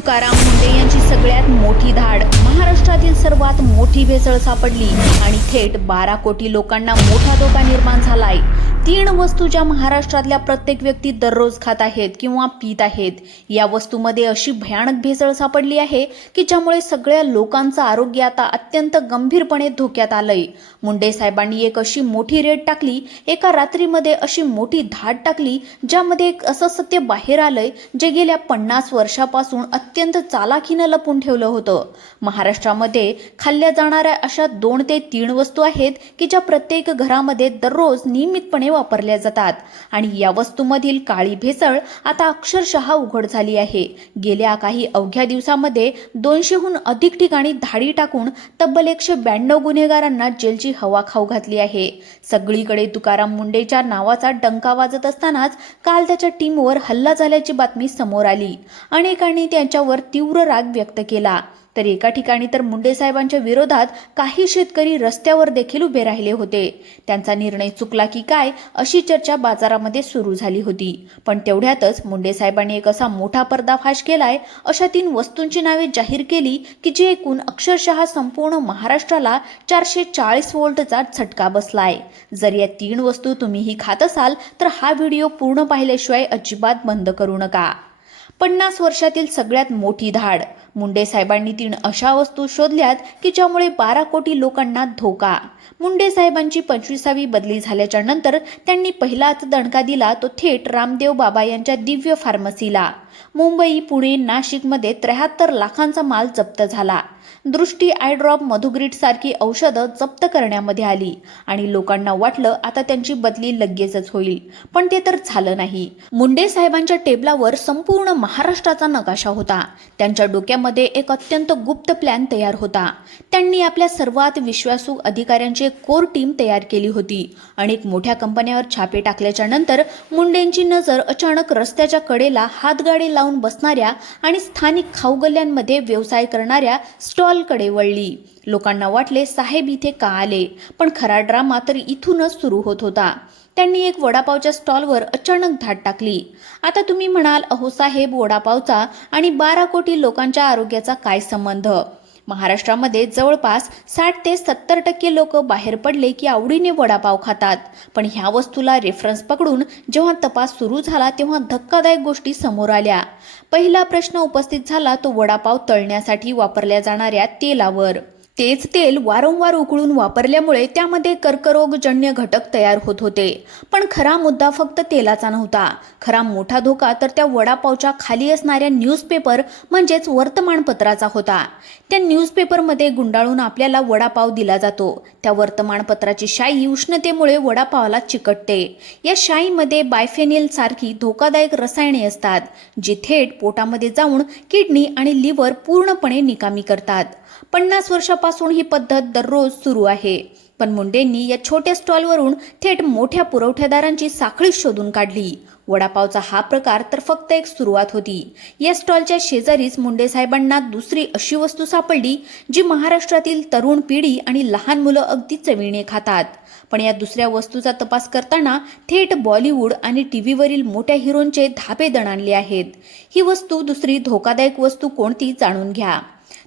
तुकाराम मुंडे यांची सगळ्यात मोठी धाड. महाराष्ट्रातील सर्वात मोठी भेसळ सापडली आणि थेट 12 कोटी लोकांना मोठा धोका निर्माण झालाय. 3 वस्तू ज्या महाराष्ट्रातल्या प्रत्येक व्यक्ती दररोज खात आहेत किंवा पीत आहेत, या वस्तूंमध्ये अशी भयानक भेसळ सापडली आहे की ज्यामुळे सगळ्या लोकांचं आरोग्य आता अत्यंत गंभीरपणे धोक्यात आलंय. मुंडे साहेबांनी एक अशी मोठी रेड टाकली, एका रात्रीमध्ये अशी मोठी धाड टाकली, ज्यामध्ये एक असं सत्य बाहेर आलंय जे गेल्या 50 वर्षापासून अत्यंत चालाखीनं लपून ठेवलं होतं. महाराष्ट्रामध्ये खाल्ल्या जाणाऱ्या अशा 2 ते 3 वस्तू आहेत की ज्या प्रत्येक घरामध्ये दररोज नियमितपणे वापरल्या जातात आणि या वस्तूंमधील काळी भेसळ आता अक्षरशः उघड झाली आहे. गेल्या काही अवघ्या दिवसामध्ये 200हून अधिक ठिकाणी धाडी टाकून तब्बल 192 गुन्हेगारांना जेलची हवा खाऊ घातली आहे. सगळीकडे तुकाराम मुंडेच्या नावाचा डंका वाजत असतानाच काल त्याच्या टीमवर हल्ला झाल्याची बातमी समोर आली. अनेकांनी त्यांच्यावर तीव्र राग व्यक्त केला, तर एका ठिकाणी तर मुंडे साहेबांच्या विरोधात काही शेतकरी रस्त्यावर देखील उभे राहिले होते. त्यांचा निर्णय चुकला की काय अशी चर्चा बाजारामध्ये सुरू झाली होती. पण तेवढ्यातच मुंडे साहेबांनी एक असा मोठा पर्दाफाश केलाय. अशा 3 वस्तूंची नावे जाहीर केली की जी एकूण अक्षरशः संपूर्ण महाराष्ट्राला 440 वोल्टचा झटका बसलाय. जर या 3 वस्तू तुम्हीही खात असाल तर हा व्हिडिओ पूर्ण पाहिल्याशिवाय अजिबात बंद करू नका. 50 वर्षातील सगळ्यात मोठी धाड. मुंडे साहेबांनी 3 अशा वस्तू शोधल्यात की ज्यामुळे 12 कोटी लोकांना धोका. मुंडे साहेबांची 25वी बदली झाल्याच्या नंतर त्यांनी पहिलाच दणका दिला तो थेट रामदेव बाबा यांच्या दिव्य फार्मसीला. मुंबई, पुणे, नाशिकमध्ये 73 लाखांचा माल जप्त झाला. दृष्टी, आय ड्रॉप, मधुग्रीट सारखी औषधं जप्त करण्यामध्ये आली आणि लोकांना वाटलं आता त्यांची बदली लगेचच होईल, पण ते तर झालं नाही. मुंडे साहेबांच्या टेबलावर संपूर्ण महाराष्ट्राचा नकाशा होता. त्यांच्या डोक्यामध्ये एक अत्यंत गुप्त प्लॅन तयार होता. त्यांनी आपल्या सर्वात विश्वासू अधिकाऱ्यांची एक कोर टीम तयार केली होती. अनेक मोठ्या कंपन्यांवर छापे टाकल्याच्या नंतर मुंडेंची नजर अचानक रस्त्याच्या कडेला हातगाडी लावून बसणाऱ्या आणि स्थानिक खाऊगल्ल्यांमध्ये व्यवसाय करणाऱ्या स्टॉलकडे वळली. लोकांना वाटले साहेब इथे का आले, पण खरा ड्रामा तर इथूनच सुरू होत होता. त्यांनी एक वडापावच्या स्टॉलवर अचानक धाड टाकली. आता तुम्ही म्हणाल, अहो साहेब, वडापावचा आणि 12 कोटी लोकांच्या आरोग्याचा काय संबंध? महाराष्ट्रामध्ये जवळपास 60 ते 70% लोक बाहेर पडले की आवडीने वडापाव खातात. पण ह्या वस्तूला रेफरन्स पकडून जेव्हा तपास सुरू झाला तेव्हा धक्कादायक गोष्टी समोर आल्या. पहिला प्रश्न उपस्थित झाला तो वडापाव तळण्यासाठी वापरल्या जाणाऱ्या तेलावर. तेच तेल वारंवार उकळून वापरल्यामुळे त्यामध्ये कर्करोगजन्य घटक तयार होत होते. पण खरा मुद्दा फक्त तेलाचा नव्हता. खरा मोठा धोका तर त्या वडापावच्या खाली असणाऱ्या न्यूजपेपर म्हणजेच वर्तमानपत्राचा होता. त्या न्यूजपेपरमध्ये गुंडाळून आपल्याला वडापाव दिला जातो. त्या वर्तमानपत्राची शाई उष्णतेमुळे वडापावाला चिकटते. या शाईमध्ये बायफेनिल सारखी धोकादायक रसायने असतात जी थेट पोटामध्ये जाऊन किडनी आणि लिव्हर पूर्णपणे निकामी करतात. 50 वर्षापासून ही पद्धत दररोज सुरू आहे. पण मुंडेंनी या छोट्या स्टॉलवरून थेट मोठ्या पुरवठ्यादारांची साखळी शोधून काढली. वडापावचा हा प्रकार तर फक्त एक सुरुवात होती. या स्टॉलच्या शेजारीच मुंडे साहेबांना दुसरी अशी वस्तू सापडली जी महाराष्ट्रातील तरुण पिढी आणि लहान मुलं अगदी चवीने खातात. पण या दुसऱ्या वस्तूचा तपास करताना थेट बॉलिवूड आणि टीव्हीवरील मोठ्या हिरोंचे धाबे दणाणले आहेत. ही वस्तू, दुसरी धोकादायक वस्तू कोणती जाणून घ्या.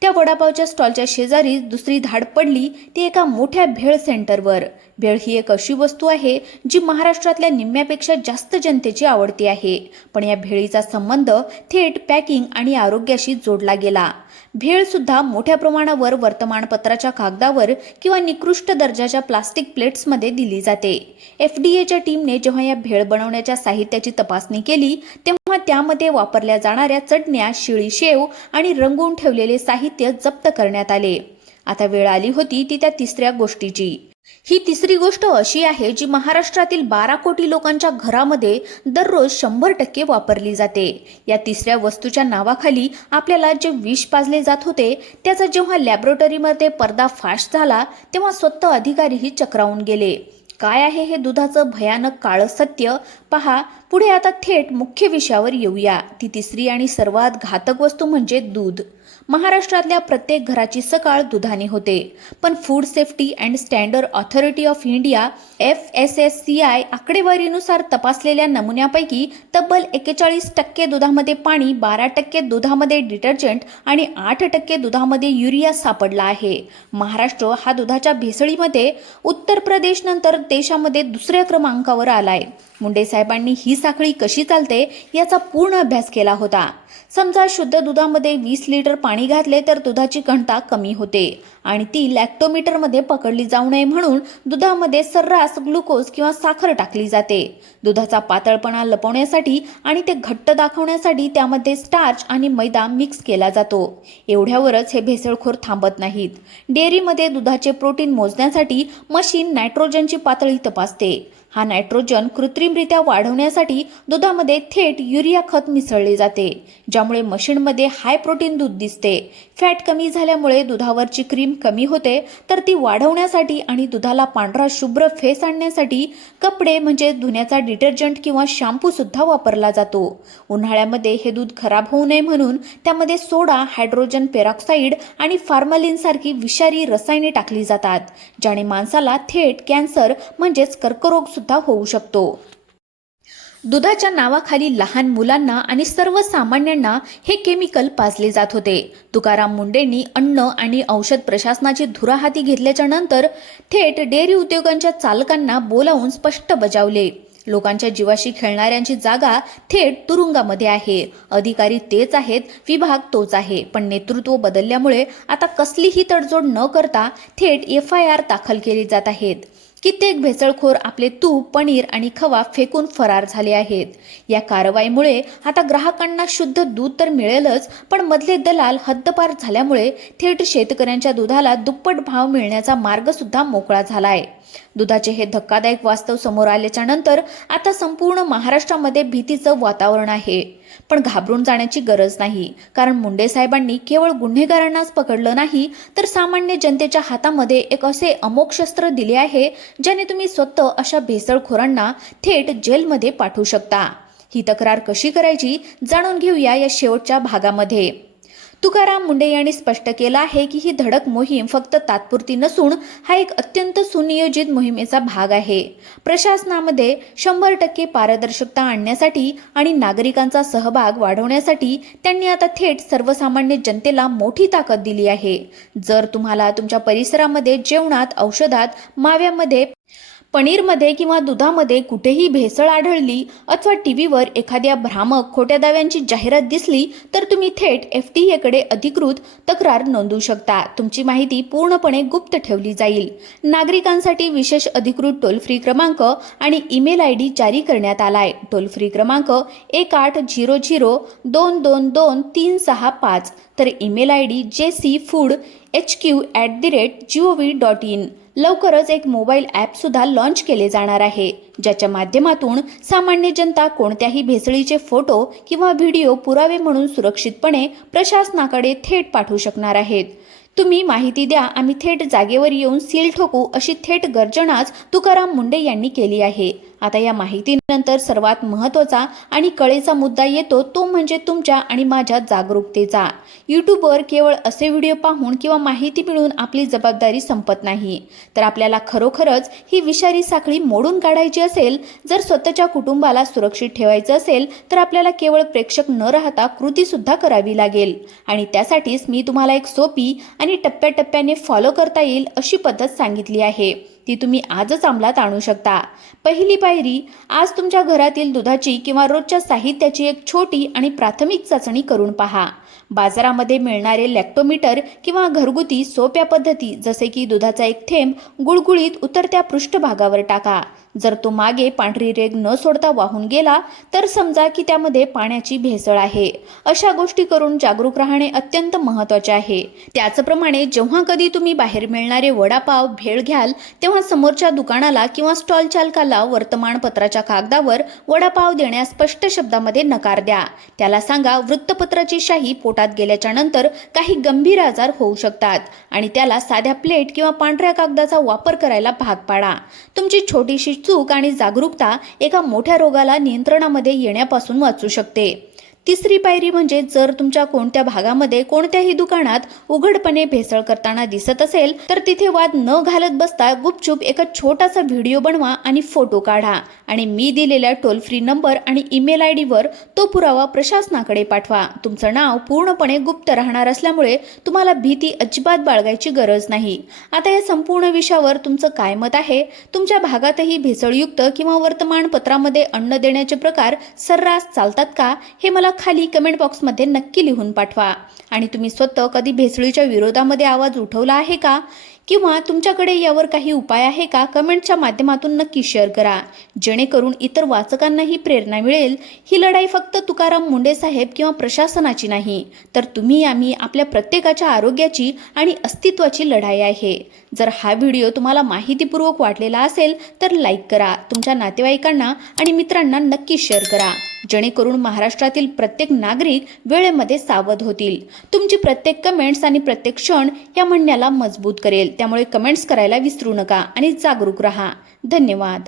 त्या वडापावच्या स्टॉलच्या शेजारी दुसरी धाड पडली ती एका मोठ्या भेळ सेंटरवर. भेळ ही एक अशी वस्तू आहे जी महाराष्ट्रातल्या निम्म्यापेक्षा जास्त जनतेची आवडती आहे. पण या भेळीचा संबंध थेट पॅकिंग आणि आरोग्याशी जोडला गेला. भेळ सुद्धा मोठ्या प्रमाणावर वर्तमानपत्राच्या कागदावर किंवा निकृष्ट दर्जाच्या प्लास्टिक प्लेट्समध्ये दिली जाते. FDAच्या टीमने जेव्हा या भेळ बनवण्याच्या साहित्याची तपासणी केली तेव्हा त्यामध्ये वापरल्या जाणाऱ्या चटण्या, शिळी शेव आणि रंगवून ठेवलेले साहित्य जप्त करण्यात आले. आता वेळ आली होती ती त्या तिसऱ्या गोष्टीची. ही तिसरी गोष्ट अशी आहे जी महाराष्ट्रातील 12 कोटी लोकांच्या घरामध्ये दररोज 100% वापरली जाते. या तिसऱ्या वस्तूच्या नावाखाली आपल्याला जे विष पाजले जात होते त्याचा जेव्हा लॅबोरेटरीमध्ये पर्दाफाश झाला तेव्हा स्वतः अधिकारीही चक्रावून गेले. काय आहे हे दुधाचं भयानक काळं सत्य? पहा पुढे. आता थेट मुख्य विषयावर येऊया. ती तिसरी आणि सर्वात घातक वस्तू म्हणजे दूध. महाराष्ट्रातल्या प्रत्येक घराची सकाळ दुधाने होते. पण food safety and standard authority of India FSSCI आकडेवारीनुसार तपासलेल्या नमुन्यापैकी तब्बल 41% दुधामध्ये पाणी, 12% दुधामध्ये डिटर्जंट आणि 8% दुधामध्ये युरिया सापडला आहे. महाराष्ट्र हा दुधाच्या भेसळीमध्ये उत्तर प्रदेश नंतर देशामध्ये दुसऱ्या क्रमांकावर आलाय. मुंडे साहेबांनी ही साखळी कशी चालते याचा पूर्ण अभ्यास केला होता. समजा शुद्ध दुधामध्ये 20 लिटर पाणी घातले तर दुधाची घनता कमी होते आणि ती लॅक्टोमीटरमध्ये पकडली जाऊ नये म्हणून दुधामध्ये सर्रास ग्लुकोज किंवा साखर टाकली जाते. दुधाचा पातळपणा लपवण्यासाठी आणि ते घट्ट दाखवण्यासाठी त्यामध्ये स्टार्च आणि मैदा मिक्स केला जातो. एवढ्यावरच हे भेसळखोर थांबत नाहीत. डेअरीमध्ये दुधाचे प्रोटीन मोजण्यासाठी मशीन नायट्रोजनची पातळी तपासते. हा नायट्रोजन कृत्रिमरित्या वाढवण्यासाठी दुधामध्ये थेट युरिया खत मिसळले जाते, ज्यामुळे मशीनमध्ये हाय प्रोटीन दूध दिसते. फॅट कमी झाल्यामुळे दुधावरची क्रीम कमी होते, तर ती वाढवण्यासाठी आणि दुधाला पांढरा शुभ्र फेस आणण्यासाठी कपडे म्हणजे धुण्याचा डिटर्जंट किंवा शॅम्पू सुद्धा वापरला जातो. उन्हाळ्यामध्ये हे दूध खराब होऊ नये म्हणून त्यामध्ये सोडा, हायड्रोजन पेरॉक्साईड आणि फॉर्मलिन सारखी विषारी रसायने टाकली जातात, ज्याने माणसाला थेट कॅन्सर म्हणजेच कर्करोग सुद्धा होऊ शकतो. दुधाच्या नावाखाली लहान मुलांना आणि सर्वसामान्यांना हे केमिकल पाजले जात होते. तुकाराम मुंडेंनी अन्न आणि औषध प्रशासनाची धुरा हाती घेतल्याच्या नंतर थेट डेअरी उद्योगांच्या चालकांना बोलावून स्पष्ट बजावले. लोकांच्या जीवाशी खेळणाऱ्यांची जागा थेट तुरुंगामध्ये आहे. अधिकारी तेच आहेत, विभाग तोच आहे, पण नेतृत्व बदलल्यामुळे आता कसलीही तडजोड न करता थेट FIR दाखल केली जात आहेत. कित्येक भेसळखोर आपले तूप, पनीर आणि खवा फेकून फरार झाले आहेत. या कारवाईमुळे आता ग्राहकांना शुद्ध दूध तर मिळेलच, पण मधले दलाल हद्दपार झाल्यामुळे थेट शेतकऱ्यांच्या दुधाला दुप्पट भाव मिळण्याचा मार्ग सुद्धा मोकळा झालाय. दुधाचे हे धक्कादायक वास्तव समोर आल्याच्या नंतर आता संपूर्ण महाराष्ट्रामध्ये भीतीचं वातावरण आहे. पण घाबरून जाण्याची गरज नाही, कारण मुंडे साहेबांनी केवळ गुन्हेगारांनाच पकडलं नाही, तर सामान्य जनतेच्या हातामध्ये एक असे अमोघ शस्त्र दिले आहे, ज्याने तुम्ही स्वतः अशा भेसळखोरांना थेट जेलमध्ये पाठवू शकता. ही तक्रार कशी करायची जाणून घेऊया या शेवटच्या भागामध्ये. तुकाराम मुंडे यांनी स्पष्ट केलं आहे की ही धडक मोहीम फक्त तात्पुरती नसून हा एक अत्यंत सुनियोजित मोहिमेचा भाग आहे. प्रशासनामध्ये 100% पारदर्शकता आणण्यासाठी आणि नागरिकांचा सहभाग वाढवण्यासाठी त्यांनी आता थेट सर्वसामान्य जनतेला मोठी ताकद दिली आहे. जर तुम्हाला तुमच्या परिसरामध्ये जेवणात, औषधात, माव्यामध्ये, पनीरमध्ये किंवा दुधामध्ये कुठेही भेसळ आढळली अथवा टीव्हीवर एखाद्या भ्रामक खोट्या दाव्यांची जाहिरात दिसली तर तुम्ही थेट FDA कडे अधिकृत तक्रार नोंदवू शकता. तुमची माहिती पूर्णपणे गुप्त ठेवली जाईल. नागरिकांसाठी विशेष अधिकृत टोल फ्री क्रमांक आणि ईमेल ID जारी करण्यात आलाय. टोल फ्री क्रमांक 1800-222-365 तर ईमेल ID jcfoodhq@gov.in. लवकरच एक मोबाईल ॲप सुद्धा लॉन्च केले जाणार आहे, ज्याच्या माध्यमातून सामान्य जनता कोणत्याही भेसळीचे फोटो किंवा व्हिडिओ पुरावे म्हणून सुरक्षितपणे प्रशासनाकडे थेट पाठवू शकणार आहेत. तुम्ही माहिती द्या, आम्ही थेट जागेवर येऊन सील ठोकू, अशी थेट गर्जनाच तुकाराम मुंडे यांनी केली आहे. आता या माहितीनंतर सर्वात महत्त्वाचा आणि कळेचा मुद्दा येतो, तो म्हणजे तुमच्या आणि माझ्या जागरूकतेचा. यूट्यूबवर केवळ असे व्हिडिओ पाहून किंवा माहिती मिळवून आपली जबाबदारी संपत नाही, तर आपल्याला खरोखरच ही विषारी साखळी मोडून काढायची असेल, जर स्वतःच्या कुटुंबाला सुरक्षित ठेवायचं असेल, तर आपल्याला केवळ प्रेक्षक न राहता कृती सुद्धा करावी लागेल. आणि त्यासाठीच मी तुम्हाला एक सोपी आणि टप्प्याटप्प्याने फॉलो करता येईल अशी पद्धत सांगितली आहे. ती तुम्ही आजच अंमलात आणू शकता. पहिली पायरी, आज तुमच्या घरातील दुधाची किंवा रोजच्या साहित्याची एक छोटी आणि प्राथमिक चाचणी करून पहा. बाजारामध्ये मिळणारे लॅक्टोमीटर किंवा घरगुती सोप्या पद्धती जसे की दुधाचा एक थेंब गुळगुळीत उतरत्या पृष्ठभागावर टाका. जर तो मागे पांढरी रेघ न सोडता वाहून गेला तर समजा की त्यामध्ये पाण्याची भेसळ आहे. अशा गोष्टी करून जागरूक राहणे अत्यंत महत्त्वाचे आहे. त्याचप्रमाणे जेव्हा कधी तुम्ही बाहेर मिळणारे वडापाव, भेळ घ्याल तेव्हा किंवा समोरच्या दुकानाला किंवा स्टॉल चालकाला वर्तमानपत्राच्या कागदावर वडापाव देण्यास स्पष्ट शब्दामध्ये नकार द्या. त्याला सांगा वृत्तपत्राची शाई पोटात गेल्याच्या नंतर काही गंभीर आजार होऊ शकतात आणि त्याला साध्या प्लेट किंवा पांढऱ्या कागदाचा वापर करायला भाग पाडा. तुमची छोटीशी चूक आणि जागरूकता एका मोठ्या रोगाला नियंत्रणामध्ये येण्यापासून वाचू शकते. तिसरी पायरी म्हणजे जर तुमच्या कोणत्या भागामध्ये कोणत्याही दुकानात उघडपणे भेसळ करताना दिसत असेल तर तिथे वाद न घालत बसता गुपचूप एक छोटासा व्हिडिओ बनवा आणि फोटो काढा आणि मी दिलेल्या टोल फ्री नंबर आणि ईमेल आयडी वर तो पुरावा प्रशासनाकडे पाठवा. तुमचं नाव पूर्णपणे गुप्त राहणार असल्यामुळे तुम्हाला भीती अजिबात बाळगायची गरज नाही. आता या संपूर्ण विषयावर तुमचं काय मत आहे? तुमच्या भागातही भेसळयुक्त किंवा वर्तमानपत्रामध्ये अन्न देण्याचे प्रकार सर्रास चालतात का? हे मला खाली कमेंट बॉक्समध्ये नक्की लिहून पाठवा. आणि तुम्ही स्वतः कधी भेसळीच्या विरोधामध्ये आवाज उठवला आहे का? किंवा तुमच्याकडे यावर काही उपाय आहे का? कमेंटच्या माध्यमातून नक्की शेअर करा, जेणेकरून इतर वाचकांनाही प्रेरणा मिळेल. ही लढाई फक्त तुकाराम मुंडे साहेब किंवा प्रशासनाची नाही, तर तुम्ही आम्ही आपल्या प्रत्येकाच्या आरोग्याची आणि अस्तित्वाची लढाई आहे. जर हा व्हिडिओ तुम्हाला माहितीपूर्वक वाटलेला असेल तर लाईक करा, तुमच्या नातेवाईकांना आणि मित्रांना नक्की शेअर करा, जेणेकरून महाराष्ट्रातील प्रत्येक नागरिक वेळेमध्ये सावध होतील. तुमची प्रत्येक कमेंट्स आणि प्रत्येक क्षण या म्हणण्याला मजबूत करेल. त्यामुळे कमेंट्स करायला विसरू नका आणि जागरूक रहा. धन्यवाद.